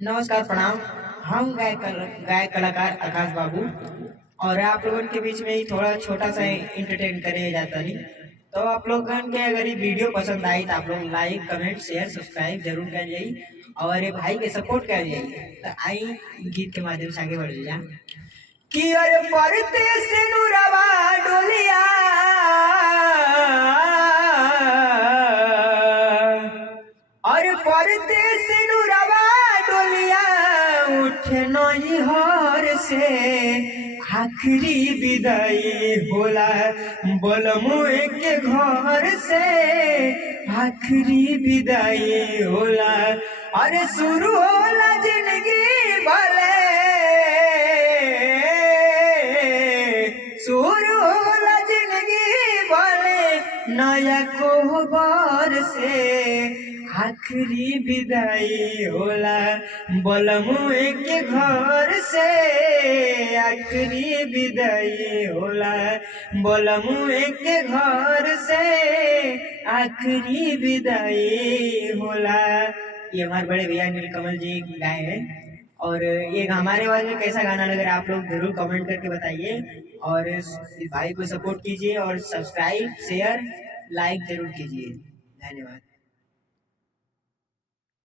नमस्कार, प्रणाम। हम गायक कलाकार आकाश बाबू और आप लोगों के बीच में ही थोड़ा छोटा सा इंटरटेन करे जाता नहीं। तो आप लोगन के अगर ये वीडियो पसंद आई तो आप लोग लाइक कमेंट शेयर सब्सक्राइब जरूर कर जाइए और ये भाई के सपोर्ट कर जाइए। तो आई गीत के माध्यम से आगे बढ़ जा कि अरे परते से नुरवा डोलिया और परते से नुरवा डोलिया उठे नई हर से आखिरी विदाई होला बोलमुए के घर से आखिरी विदाई होला अरे शुरू होला जिंदगी भले शुरू होला जिंदगी भले नया कोहबर से आखिरी विदाई होला बोलमुए के घर से आखिरी विदाई होला बोलमुए के घर से आखिरी विदाई होला। ये हमारे बड़े भैया नीलकमल जी गाए हैं और ये हमारे वाले कैसा गाना लग रहा है आप लोग जरूर कमेंट करके बताइए और इस भाई को सपोर्ट कीजिए और सब्सक्राइब शेयर लाइक जरूर कीजिए। धन्यवाद।